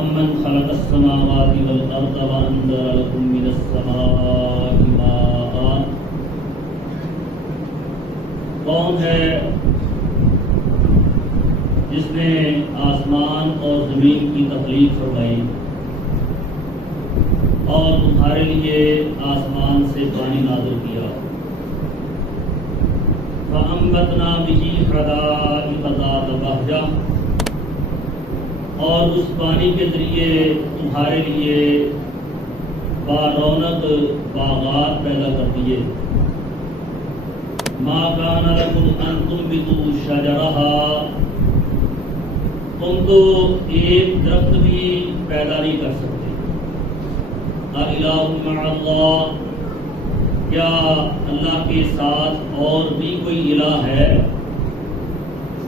امن خلق السماوات والارض وانزل لكم من السماء ماء۔ کون ہے جس نے آسمان اور زمین کی تخلیق فرمائی اور تمہارے لیے آسمان سے پانی نازل کیا؟ فَأَنبَتْنَا بِهِ حَدَائِقَ ذَاتَ بَهْجَةٍ، اور اس پانی کے ذریعے تمہارے لیے بارونق باغات پیدا کر دیے۔ مَا كَانَ لَكُمْ أَن تُنبِتُوا شَجَرَهَا، تم تو ایک درخت بھی پیدا نہیں کر سکتے۔ اَإِلَٰهٌ مَّعَ اللَّهِ، کیا اللہ کے ساتھ اور بھی کوئی الہ ہے؟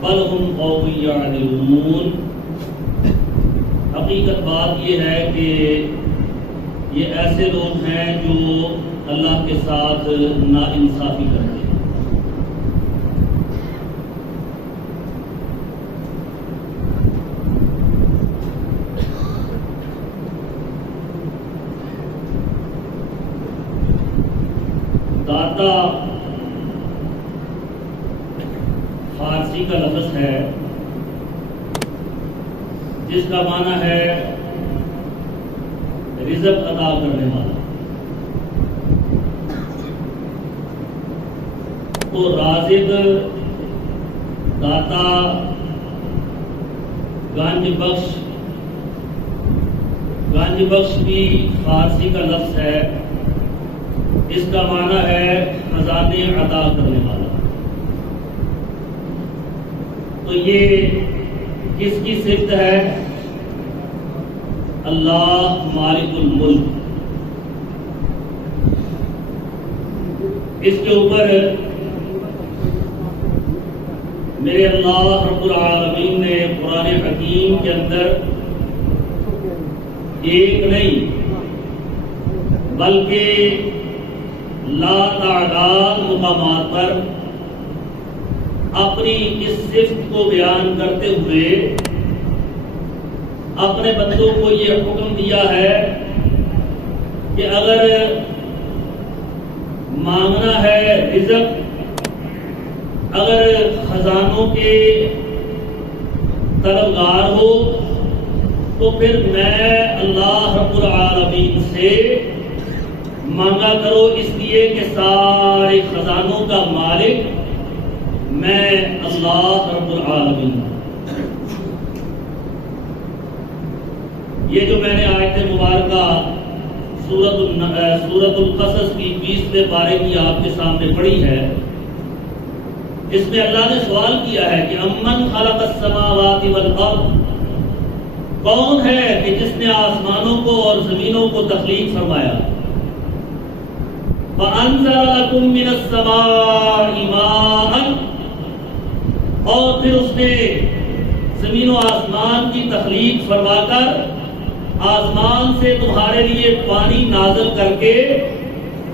بل ہم قوم یعدلون، حقیقت بات یہ ہے کہ یہ ایسے لوگ ہیں جو اللہ کے ساتھ ناانصافی کرتے ہیں۔ داتا فارسی کا لفظ ہے جس کا معنی ہے رزق عطا کرنے والا۔ تو رازق، داتا، گنج بخش بھی فارسی کا لفظ ہے، اس کا معنی ہے خزانے عطا کرنے والا۔ تو یہ کس کی صفت ہے؟ اللہ مالک الملک۔ اس کے اوپر میرے اللہ رب العالمین نے قرآن حکیم کے اندر ایک نہیں بلکہ لا تعداد مقامات پر اپنی اس صفت کو بیان کرتے ہوئے اپنے بندوں کو یہ حکم دیا ہے کہ اگر مانگنا ہے رزق، اگر خزانوں کے طلبگار ہو تو پھر میں اللہ رب العالمین سے مانگا کرو، اس لیے کہ سارے خزانوں کا مالک میں اللہ رب العالمین۔ یہ جو میں نے آیت مبارکہ سورۃ القصص کی 20ویں پارے کی آپ کے سامنے پڑھی ہے، اس میں اللہ نے سوال کیا ہے کہ امن خلق السماوات والارض، کون ہے کہ جس نے آسمانوں کو اور زمینوں کو تخلیق فرمایا؟ وَأَنزَلَ لَكُم مِّنَ السَّمَاءِ مَاءً، اور پھر اس نے زمین و آسمان کی تخلیق فرما کر آسمان سے تمہارے لیے پانی نازل کر کے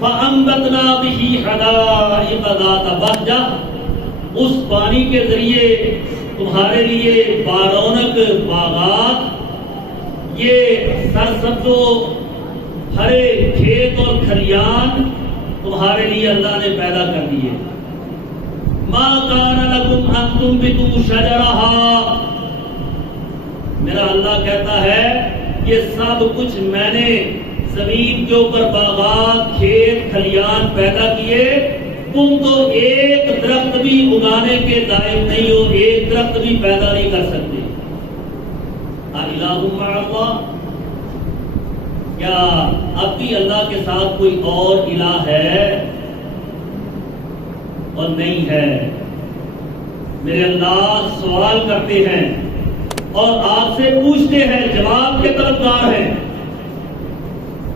فَأَنبَتْنَا بِهِ حَدَائِقَ ذَاتَ بَهْجَةٍ، اس پانی کے ذریعے تمہارے لیے بارونق باغات، یہ سرسبز و ہرے کھیت اور کھلیان تمہارے لیے اللہ نے پیدا کر دیے۔ مَا كَانَ لَكُمْ أَن تُنبِتُوا شَجَرَهَا، میرا اللہ کہتا ہے یہ سب کچھ میں نے زمین کے اوپر باغات، کھیت کھلیان پیدا کیے، تم تو ایک درخت بھی اگانے کے لائق نہیں ہو، ایک درخت بھی پیدا نہیں کر سکتے۔ الہ مع اللہ، کیا اب بھی اللہ کے ساتھ کوئی اور الہ ہے؟ اور نہیں ہے۔ میرے اللہ سوال کرتے ہیں اور آپ سے پوچھتے ہیں، جواب کے طلبگار ہیں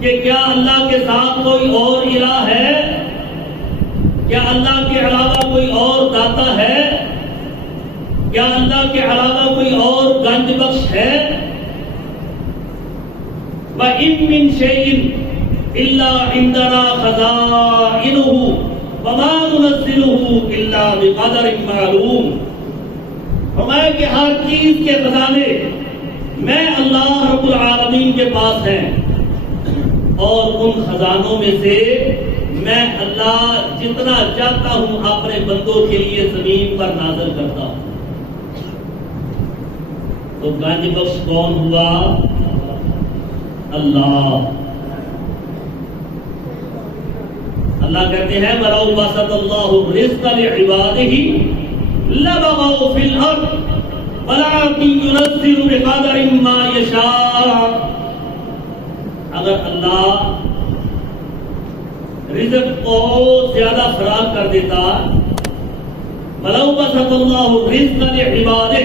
کہ کیا اللہ کے ساتھ کوئی اور الہ ہے؟ کیا اللہ کے علاوہ کوئی اور داتا ہے؟ کیا اللہ کے علاوہ کوئی اور گنج بخش ہے؟ وَإِن مِّن شَيْءٍ إِلَّا عِندَنَا خَزَائِنُهُ وَمَا نُنَزِّلُهُ إِلَّا بِقَدَرٍ مَّعْلُومٍ۔ فرمایا کہ ہر چیز کے خزانے میں اللہ رب زمین کے پاس ہیں، اور ان خزانوں میں سے میں اللہ جتنا چاہتا ہوں اپنے بندوں کے لیے زمین پر نازل کرتا ہوں۔ تو گنج بخش کون ہوا؟ اللہ۔ اللہ کہتے ہیں وَلَوْ بَسَطَ اللَّهُ الرِّزْقَ لِعِبَادِهِ لَبَغَوْا فِي الْأَرْضِ وَلَٰكِن يُنَزِّلُ بِقَدَرٍ مَّا يَشَاءُ۔ اگر اللہ رزق کو زیادہ فراہم کر دیتا، وَلَوْ بَسَطَ اللَّهُ الرِّزْقَ لِعِبَادِهِ،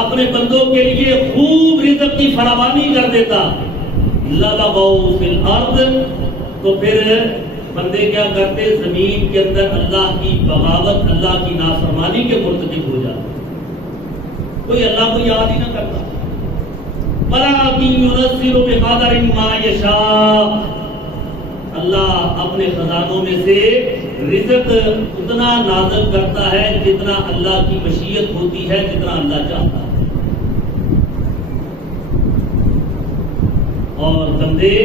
اپنے بندوں کے لیے خوب رزق کی فراوانی کر دیتا، لَبَغَوْا فِي الْأَرْضِ، تو پھر بندے کیا کرتے؟ زمین کے اندر اللہ کی بغاوت، اللہ کی نافرمانی کے مرتکب ہو جاتے، کوئی اللہ کو یاد ہی نہ کرتا۔ وَلَٰكِن يُنَزِّلُ بِقَدَرٍ مَّا يَشَاءُ، اللہ اپنے خزانوں میں سے رزق اتنا نازل کرتا ہے جتنا اللہ کی مشیت ہوتی ہے، جتنا اللہ چاہتا ہے۔ اور بندے،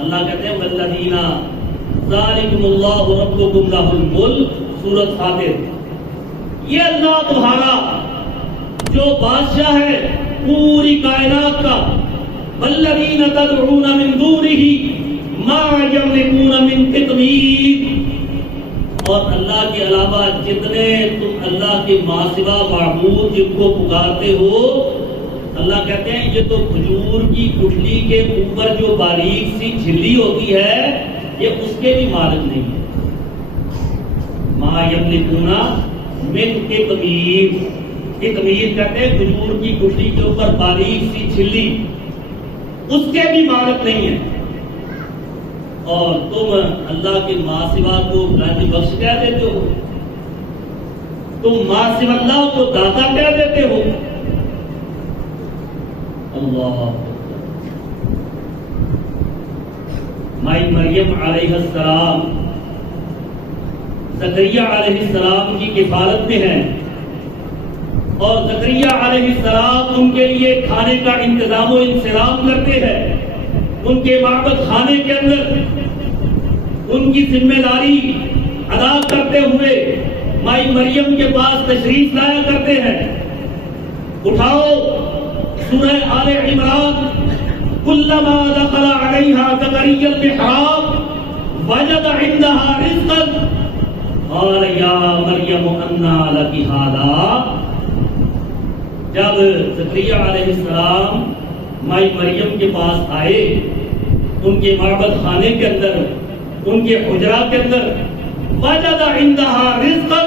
اللہ کہتے ہیں والذین ذالکم اللہ ربکم لہ الملک، سورۃ فاطر، یہ اللہ تمہارا جو بادشاہ ہے پوری کائنات کا، والذین تدعون من دونہ ما یملکون من قطمیر، اور اللہ کے علاوہ جتنے تم اللہ کے ماں سوا معبود جن کو پکارتے ہو، اللہ کہتے ہیں یہ تو کھجور کی گٹھلی کے اوپر جو باریک سی جھلی ہوتی ہے یہ اس کے بھی مالک نہیں ہے۔ ما یملکون من قطمیر، قطمیر کہتے ہیں کھجور کی گٹھلی کے اوپر باریک سی جھلی، اس کے بھی مالک نہیں ہے۔ اور تم اللہ کے ماں سوا کو گنج بخش کہہ دیتے ہو، تم ماں سوا اللہ کو داتا کہہ دیتے ہو۔ اللہ، مائی مریم علیہ السلام زکریا علیہ السلام کی کفالت میں ہیں، اور زکریا علیہ السلام ان کے لیے کھانے کا انتظام و انتظام کرتے ہیں۔ ان کے معبد خانے کے اندر ان کی ذمہ داری ادا کرتے ہوئے مائی مریم کے پاس تشریف لایا کرتے ہیں۔ اٹھاؤ سورہ آل عمران، کلما دخل علیہا زکریا المحراب وجد عندها رزقا قال یا مریم انا لکی ھذا۔ جب زکریا علیہ السلام مائی مریم کے پاس آئے، ان کے معبد خانے کے اندر، ان کے حجرہ کے اندر، وجد عندها رزقا،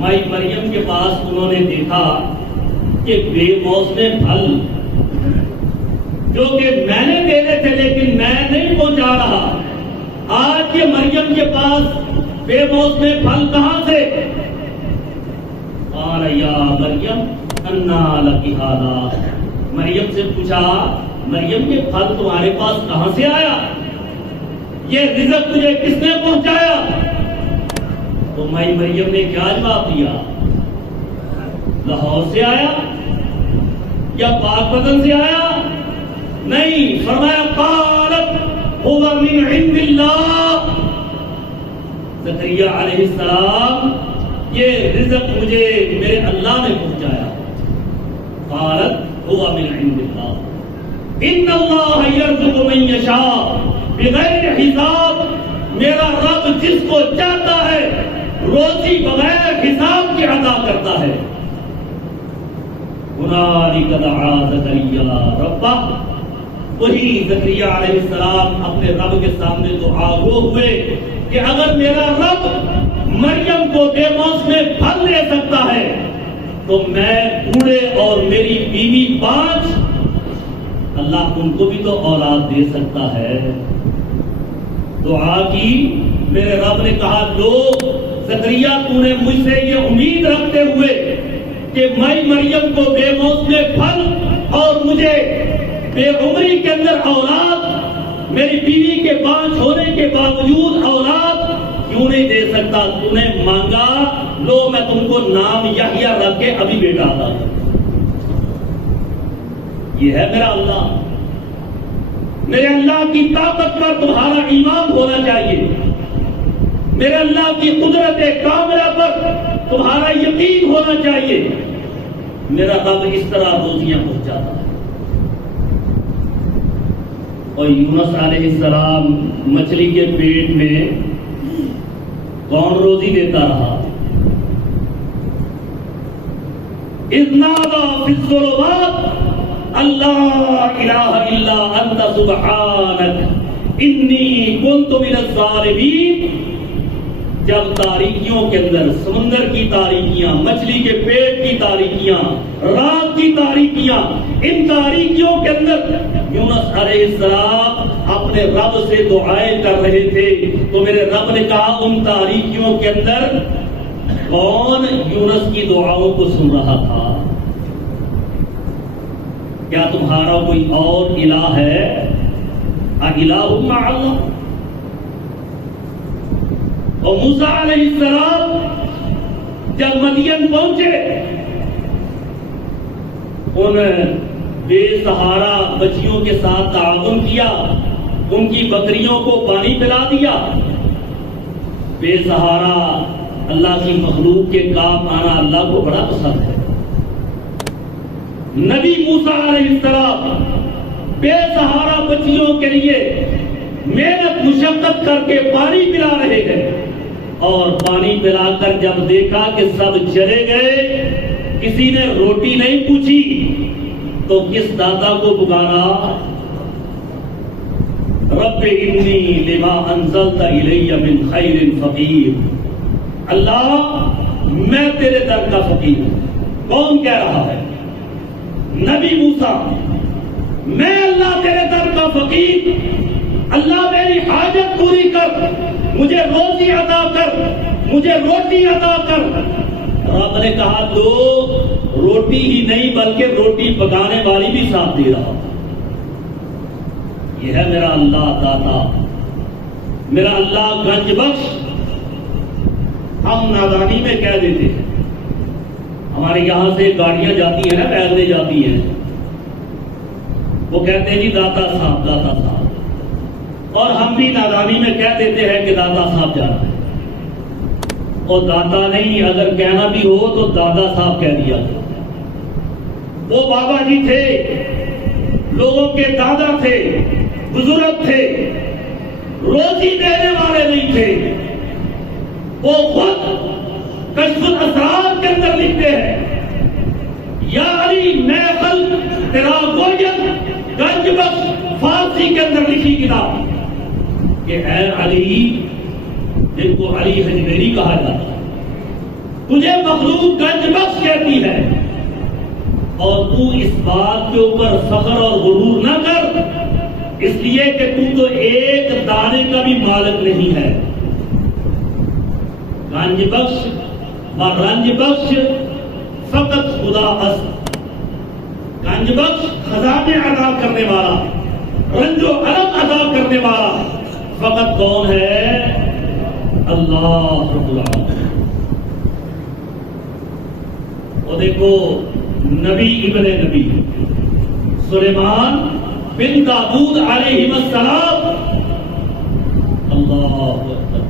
مائی مریم کے پاس انہوں نے دیکھا کہ بے موسم پھل جو کہ میں نے دینے تھے لیکن میں نہیں پہنچا رہا، آج یہ مریم کے پاس بے موسم پھل کہاں سے؟ قال یا مریم انا لکی ھذا، مریم سے پوچھا مریم یہ پھل تمہارے پاس کہاں سے آیا، یہ رزق تجھے کس نے پہنچایا؟ تو مائی مریم نے کیا جواب دیا؟ لاہور سے آیا یا پاک بدن سے آیا؟ نہیں، فرمایا قالت هو من عند اللہ، زکریا علیہ السلام یہ رزق مجھے میرے اللہ نے پہنچایا۔ قالت هو من عند اللہ، ان اللہ یرزق من یشاء بغیر حساب، میرا رب جس کو چاہتا ہے روزی بغیر حساب کے عطا کرتا ہے۔ ہنالک دعا زکریا ربہ، وہی زکریا علیہ السلام اپنے رب کے سامنے دعا گو ہوئے کہ اگر میرا رب مریم کو بے موسم پھل دے سکتا ہے تو میں بوڑھے اور میری بیوی 5، اللہ ان کو بھی تو اولاد دے سکتا ہے۔ دعا کی، میرے رب نے کہا لو زکریا تو نے مجھ سے یہ امید رکھتے ہوئے کہ میں مریم کو بے موسم پھل اور مجھے بے عمری کے اندر اولاد، میری بیوی کے 5 ہونے کے باوجود اولاد کیوں نہیں دے سکتا؟ تو نے مانگا، لو میں تم کو نام یحییٰ رکھ کے ابھی بیٹا تھا۔ یہ ہے میرا اللہ. میرے اللہ کی طاقت پر تمہارا ایمان ہونا چاہیے. میرے اللہ کی قدرت کاملہ پر تمہارا یقین ہونا چاہیے. میرا رب اس طرح روزیاں پہنچاتا ہے. اور یونس علیہ السلام مچھلی کے پیٹ میں کون روزی دیتا رہا؟ اذ نادى في الظلمات اللہ الہ الا انت سبحانک انی کنت من الظالمین. جب تاریکیوں کے اندر، سمندر کی تاریکیاں، مچھلی کے پیٹ کی تاریکیاں، رات کی تاریکیاں، ان تاریکیوں کے اندر یونس علیہ السلام اپنے رب سے دعائیں کر رہے تھے تو میرے رب نے کہا ان تاریکیوں کے اندر کون یونس کی دعاؤں کو سن رہا تھا؟ کیا تمہارا کوئی اور الہ ہے؟ الہ مع اللہ. اور موسیٰ علیہ السلام جب مدین پہنچے، ان بے سہارا بچیوں کے ساتھ تعاون کیا، ان کی بکریوں کو پانی پلا دیا. بے سہارا اللہ کی مخلوق کے کام آنا اللہ کو بڑا پسند ہے. نبی موسیٰ علیہ السلام بے سہارا بچیوں کے لیے محنت مشقت کر کے پانی پلا رہے ہیں، اور پانی پلا کر جب دیکھا کہ سب چلے گئے، کسی نے روٹی نہیں پوچھی، تو کس دادا کو پکارا؟ رب انی لما انزلت الی من خیر فقیر. اللہ میں تیرے در کا فقیر ہوں. کون کہہ رہا ہے؟ نبی موسیٰ. میں اللہ تیرے در کا فقیر، اللہ میری حاجت پوری کر، مجھے روزی عطا کر، مجھے روٹی عطا کر. رب نے کہا تو روٹی ہی نہیں بلکہ روٹی پکانے والی بھی ساتھ دے رہا. یہ ہے میرا اللہ داتا، میرا اللہ گنج بخش. ہم نادانی میں کہہ دیتے ہیں، ہمارے یہاں سے گاڑیاں جاتی ہیں نا، پیدل جاتی ہیں، وہ کہتے ہیں جی داتا صاحب داتا صاحب. اور ہم بھی نادانی میں کہہ دیتے ہیں کہ دادا صاحب جانا ہے. اور دادا نہیں، اگر کہنا بھی ہو تو دادا صاحب کہہ دیا. وہ بابا جی تھے، لوگوں کے دادا تھے، بزرگ تھے، روزی دینے والے نہیں تھے. وہ خود کشف الاسرار کے اندر لکھتے ہیں، یا علی میں خلق تیرا گوجن گنج بخش، فارسی کے اندر لکھی کتاب، کہ اے علی، جن کو علی حجویری کہا جاتا ہے، تجھے مخلوق گنج بخش کہتی ہے، اور تو اس بات کے اوپر فخر اور غرور نہ کر، اس لیے کہ تو ایک دانے کا بھی مالک نہیں ہے. گنج بخش اور رنج بخش فقط خدا است. گنج بخش خزانے ادا کرنے والا، رنج و علم ادا کرنے والا فقط کون ہے؟ اللہ رب العالمین. اور دیکھو نبی ابن نبی سلیمان بن داؤد علیہ السلام، اللہ اکبر،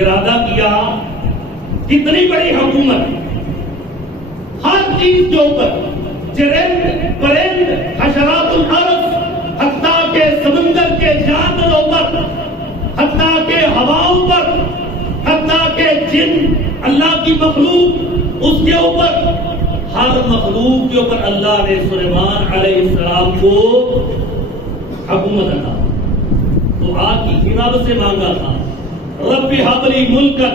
ارادہ کیا کتنی بڑی حکومت، ہر چیز کے اوپر، چرند پرند حشرات الارض، حتیٰ کہ سمندر کے جانوروں پر، حتیٰ کہ ہواؤں پر، حتیٰ کہ جن اللہ کی مخلوق اس کے اوپر، ہر مخلوق کے اوپر اللہ نے سلیمان علیہ السلام کو حکومت عطا. تو آج کی رب سے مانگا تھا، رب هب لي ملكا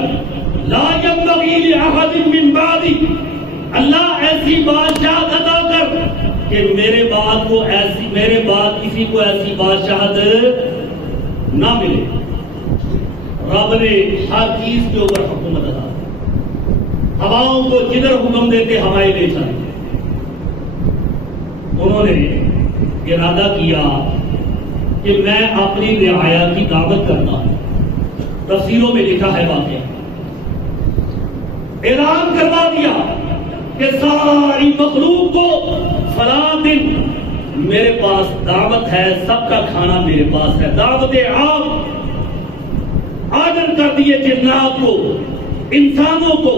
لا ينبغي لأحد من بعدي. اللہ ایسی بادشاہت عطا کر کہ میرے بعد کسی کو ایسی بادشاہت نہ ملے. رب نے ہر چیز کے اوپر حکومت عطا. ہواؤں کو جدھر حکم دیتے ہوائیں لے چلے. انہوں نے ارادہ کیا کہ میں اپنی رعایا کی دعوت کرتا ہوں. تفسیروں میں لکھا ہے واقعہ، اعلان کروا دیا کہ ساری مخلوق کو فلاں دن میرے پاس دعوت ہے، سب کا کھانا میرے پاس ہے، دعوت آپ آرڈر کر دیے جنات کو، انسانوں کو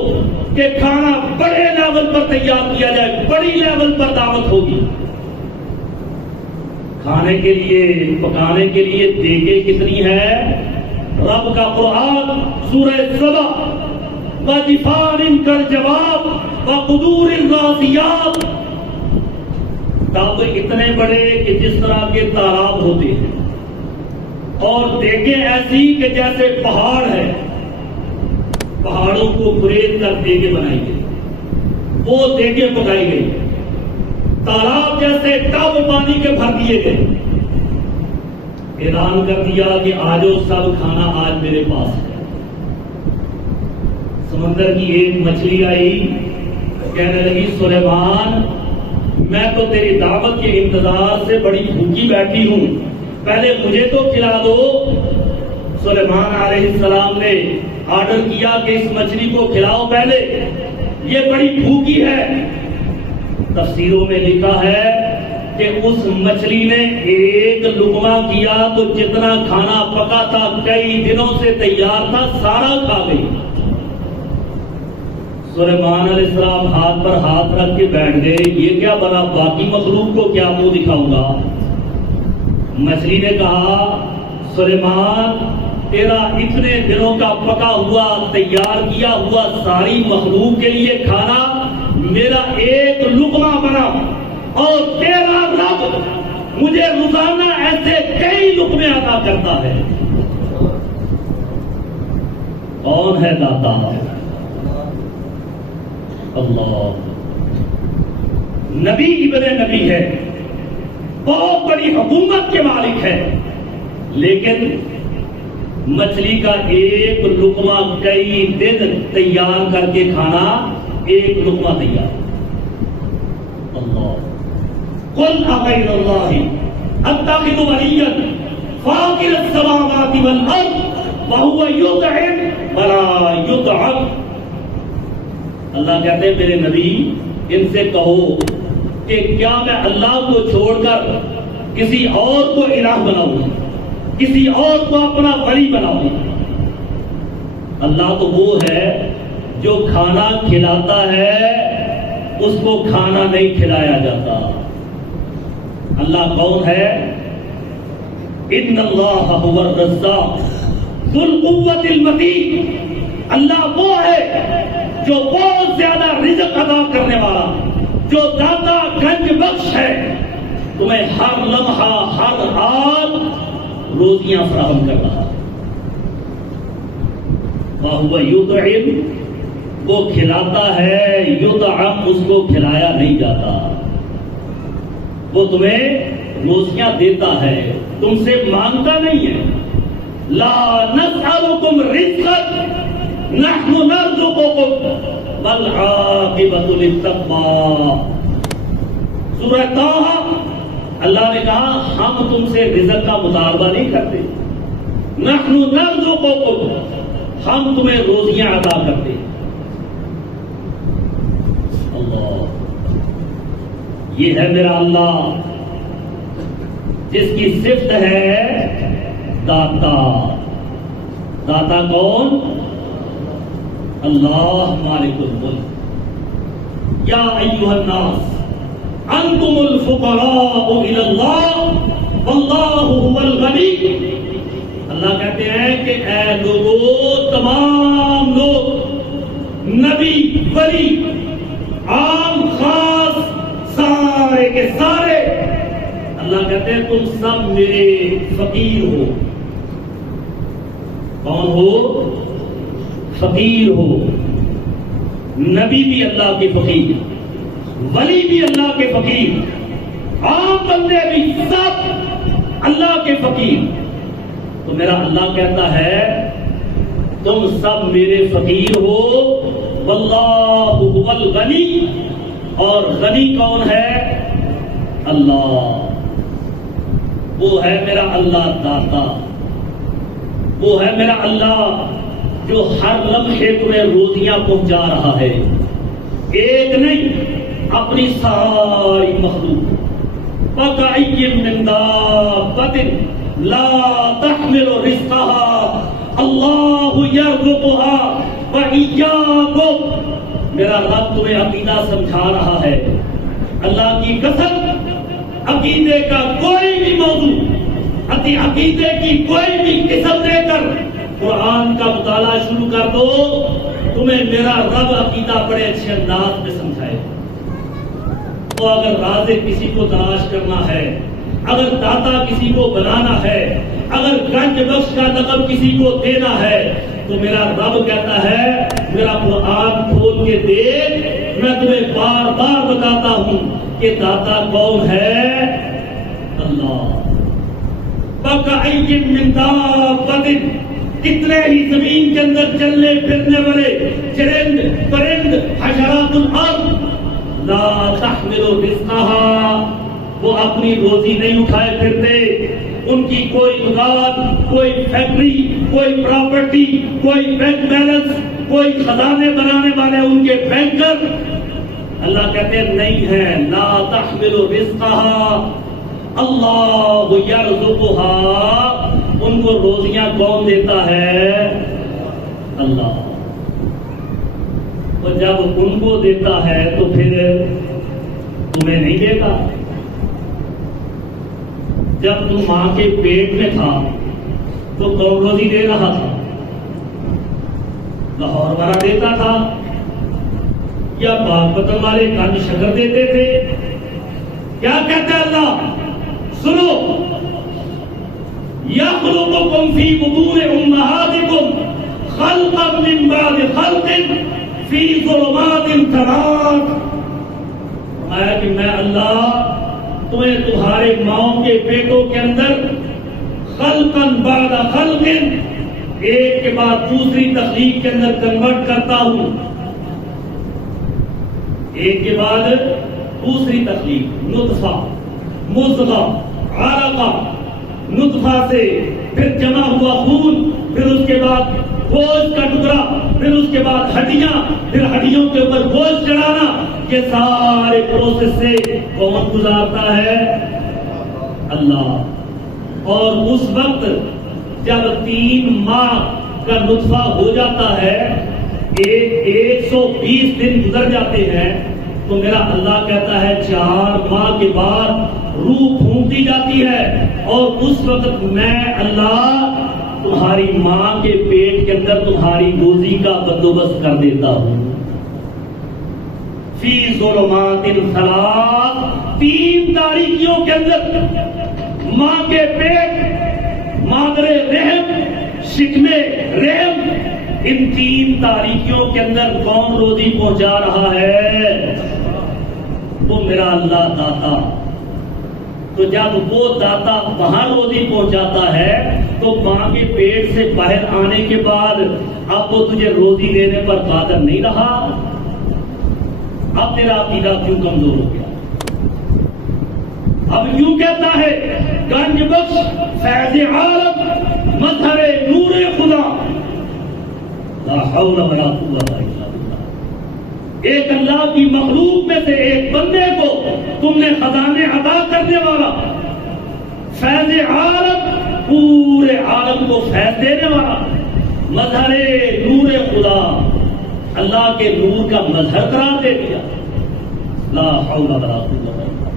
کہ کھانا بڑے لیول پر تیار کیا جائے، بڑی لیول پر دعوت ہوگی۔ کھانے کے لیے، پکانے کے لیے دیگیں کتنی ہے؟ رب کا قرآن سورہ سبا وَجِفَانٍ كَالْجَوَابِ وَقُدُورٍ رَاسِيَاتٍ، تاب اتنے بڑے کہ جس طرح کے تالاب ہوتے ہیں، اور دیگیں ایسی کہ جیسے پہاڑ ہے، پہاڑوں کو کھرید کر دیگیں بنائی گئی، وہ دیگیں پکائی گئی، تالاب جیسے ٹب پانی کے بھر دیے گئے، اعلان کر دیا کہ آجو سب کھانا آج میرے پاس ہے۔ سمندر کی ایک مچھلی آئی، کہنے لگی سلیمان میں تو تیری دعوت کے انتظار سے بڑی بھوکی بیٹھی ہوں، پہلے مجھے تو کھلا دو۔ سلیمان علیہ السلام نے آرڈر کیا کہ اس مچھلی کو کھلاؤ پہلے، یہ بڑی بھوکی ہے۔ تفسیروں میں لکھا ہے کہ اس مچھلی نے ایک لقمہ کیا تو جتنا کھانا پکا تھا، کئی دنوں سے تیار تھا، سارا کھا گئی۔ سلیمان علیہ السلام ہاتھ پر ہاتھ رکھ کے بیٹھ گئے، یہ کیا بنا، باقی مخلوق کو کیا منہ دکھاؤں گا؟ مچھلی نے کہا سلیمان تیرا اتنے دنوں کا پکا ہوا، تیار کیا ہوا ساری مخلوق کے لیے کھانا میرا ایک لقمہ بنا، اور تیرا رب مجھے روزانہ ایسے کئی لقمے عطا کرتا ہے۔ کون ہے داتا؟ اللہ۔ نبی ابن نبی ہے، بہت بڑی حکومت کے مالک ہے، لیکن مچھلی کا ایک لقمہ کئی دن تیار کر کے کھانا، ایک لقمہ تیار۔ اللہ۔ قل اغیر اللہ اتخذ ولیا فاطر السماوات والارض وهو یطعم ولا یطعم۔ اللہ کہتے ہیں میرے نبی ان سے کہو کہ کیا میں اللہ کو چھوڑ کر کسی اور کو الہ بناؤں، کسی اور کو اپنا ولی بناؤں؟ اللہ تو وہ ہے جو کھانا کھلاتا ہے، اس کو کھانا نہیں کھلایا جاتا۔ اللہ کون ہے؟ ان اللہ هو الرزاق ذو القوۃ المتین۔ اللہ وہ ہے جو بہت زیادہ رزق عطا کرنے والا، جو داتا گنج بخش ہے، تمہیں ہر لمحہ ہر آن روزیاں فراہم کر رہا۔ وَهُوَ يُطْعِمُ، وہ کھلاتا ہے، یطعم اس کو کھلایا نہیں جاتا، وہ تمہیں روزیاں دیتا ہے، تم سے مانگتا نہیں ہے۔ لا نسألكم رزقا نحن نرزقكم والعاقبۃ للتقوی۔ سورہ طٰہٰ، اللہ نے کہا ہم تم سے رزق کا مطالبہ نہیں کرتے، نحن نرزقكم، ہم تمہیں روزیاں عطا کرتے۔ اللہ، یہ ہے میرا اللہ جس کی صفت ہے داتا۔ داتا کون؟ اللہ مالک الملک۔ یا ایھا الناس انتم الفقراء الی اللہ واللہ هو الغنی۔ اللہ کہتے ہیں کہ اے لوگوں، تمام لوگ، نبی، ولی، عام خاص، سارے کے سارے، اللہ کہتے ہیں تم سب میرے فقیر ہو۔ کون ہو؟ فقیر ہو۔ نبی بھی اللہ کے فقیر، ولی بھی اللہ کے فقیر، عام بندے بھی سب اللہ کے فقیر۔ تو میرا اللہ کہتا ہے تم سب میرے فقیر ہو، واللہ هو الغنی، اور غنی کون ہے؟ اللہ، وہ ہے میرا اللہ داتا، وہ ہے میرا اللہ جو ہر لمحے تمہیں روزیاں پہنچا رہا ہے، ایک نہیں اپنی ساری مخلوق۔ وَكَأَيٍّ مِّن دَابَّةٍ لَا تَحْمِلُ رِزْقَهَا اللَّهُ يَرْزُقُهَا وَإِيَّاكُمْ۔ میرا رب تمہیں عقیدہ سمجھا رہا ہے۔ اللہ کی قسم، عقیدے کا کوئی بھی موضوع، عقیدے کی کوئی بھی قسم دے کر قرآن کا مطالعہ شروع کر دو، تمہیں میرا رب عقیدہ بڑے اچھے انداز میں سمجھائے۔ تو اگر رازق کسی کو تلاش کرنا ہے، اگر داتا کسی کو بنانا ہے، اگر گنج بخش کا لقب کسی کو دینا ہے، تو میرا رب کہتا ہے میرا قرآن کھول کے دیکھ، میں تمہیں بار بار بتاتا ہوں کہ داتا کون ہے؟ اللہ۔ وَكَأَيٍّ مِّن دَابَّةٍ، کتنے ہی زمین کے اندر چلنے پھرنے والے چرند پرند حشرات الارض لا تحمل رزقها، وہ اپنی روزی نہیں اٹھائے پھرتے، ان کی کوئی دکان، کوئی فیکٹری، کوئی پراپرٹی، کوئی بینک بیلنس، کوئی خزانے بنانے والے ان کے بینکر، اللہ کہتے ہیں نہیں ہے۔ لا تحمل رزقها اللہ یرزقها، ان کو روزیاں کون دیتا ہے؟ اللہ۔ اور جب ان کو دیتا ہے تو پھر تمہیں نہیں دیتا؟ جب تم ماں کے پیٹ میں تھا تو کون روزی دے رہا تھا؟ لاہور والا دیتا تھا یا باغ پتن والے کان شکر دیتے تھے؟ کیا کہتا ہے اللہ؟ سنو، یخلقکم فی بطون امہاتکم خلقا من بعد خلق فی ظلمات ثلاث، فرمایا کہ میں اللہ تمہیں تمہارے ماؤں کے پیٹوں کے اندر خلقا بعد خلق، ایک کے بعد دوسری تخلیق کے اندر کنورٹ کرتا ہوں، ایک کے بعد دوسری تخلیق، نطفہ، مضغہ، علقہ، نطفہ سے پھر جمع ہوا خون، پھر اس کے بعد گوشت کا ٹکڑا، پھر اس کے بعد ہڈیاں، پھر ہڈیوں کے اوپر گوشت چڑھانا، یہ سارے پروسیس سے کون گزارتا ہے؟ اللہ۔ اور اس وقت جب 3 ماہ کا نطفہ ہو جاتا ہے، 120 دن گزر جاتے ہیں، تو میرا اللہ کہتا ہے 4 ماہ کے بعد روح پھونک دی جاتی ہے، اور اس وقت میں اللہ تمہاری ماں کے پیٹ کے اندر تمہاری روزی کا بندوبست کر دیتا ہوں۔ فی ظلمات ثلاث، 3 تاریکیوں کے اندر، ماں کے پیٹ، مادر رحم، شکم رحم، ان 3 تاریکیوں کے اندر کون روزی پہنچا رہا ہے؟ وہ میرا اللہ داتا۔ تو جب وہ داتا وہاں روزی پہنچاتا ہے تو ماں کے پیٹ سے باہر آنے کے بعد اب وہ تجھے روزی دینے پر قادر نہیں رہا؟ اب تیرا عقیدہ کیوں کمزور ہو گیا؟ اب کیوں کہتا ہے گنج بخش، فیض عالم، مظہر نور خدا، لا حول ولا قوت الا باللہ، ایک اللہ کی مخلوق میں سے ایک بندے کو تم نے خزانے عطا کرنے والا، فیض عالم، پورے عالم کو فیض دینے والا، مظہر نور خدا، اللہ کے نور کا مظہر قرار دے دیا، لا حول ولا قوت الا باللہ۔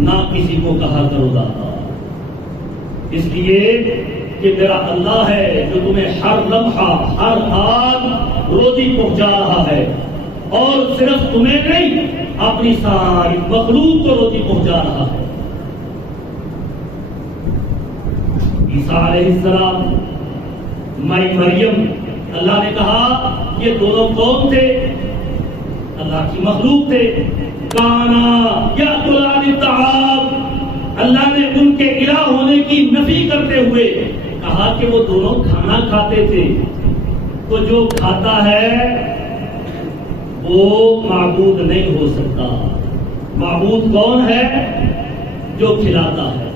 نہ کسی کو کہا کرو داتا، اس لیے کہ میرا اللہ ہے جو تمہیں ہر لمحہ، ہر آن روزی پہنچا رہا ہے، اور صرف تمہیں نہیں اپنی ساری مخلوق کو روزی پہنچا رہا ہے۔ عیسیٰ علیہ السلام، مائی مریم، اللہ نے کہا یہ دونوں کون تھے؟ اللہ کی مخلوق تھے۔ کانا یأکلان الطعام، اللہ نے ان کے الہ ہونے کی نفی کرتے ہوئے کہا کہ وہ دونوں کھانا کھاتے تھے۔ تو جو کھاتا ہے وہ معبود نہیں ہو سکتا۔ معبود کون ہے؟ جو کھلاتا ہے۔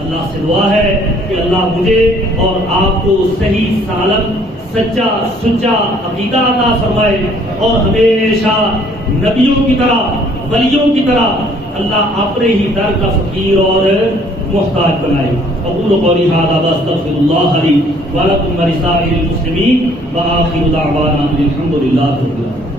اللہ سے دعا ہے کہ اللہ مجھے اور آپ کو صحیح سالم، سچا سچا عقیدہ عطا فرمائے، اور ہمیشہ نبیوں کی طرح، ولیوں کی طرح اللہ اپنے ہی در کا فقیر اور محتاج بنائے. اقول قولی ھذا واستغفر اللہ لی ولکم ولسائر المسلمین وآخر دعوانا الحمد للہ رب العالمین.